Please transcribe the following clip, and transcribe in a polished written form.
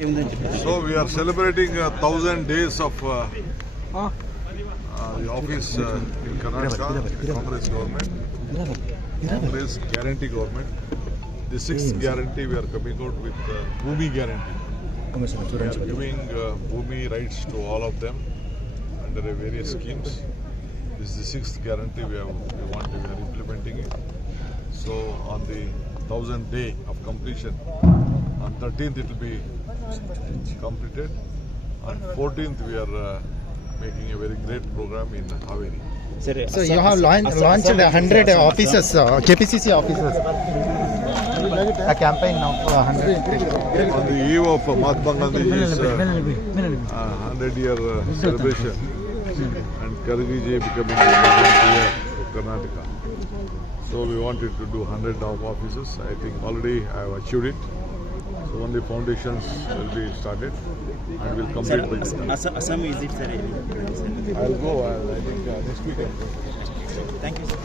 So we are celebrating 1,000 days of the office in Karnataka, Congress government, Congress guarantee government. The sixth guarantee we are coming out with Bhumi guarantee. We are giving Bhumi rights to all of them under various schemes. This is the sixth guarantee we are implementing it. So on the 1,000th day of completion, on 13th it will be completed. On 14th we are making a very great program in Haveri. So you have launched 100 offices, KPCC offices. A campaign of 100. On the eve of Mahatma Gandhi's 100-year celebration and Kargiji becoming the president of Karnataka. So we wanted to do 100 of offices. I think already I have achieved it. So only foundations will be started and will complete by the time. Assam visit, sir. I'll go. I think next week I'll go. Thank you, sir.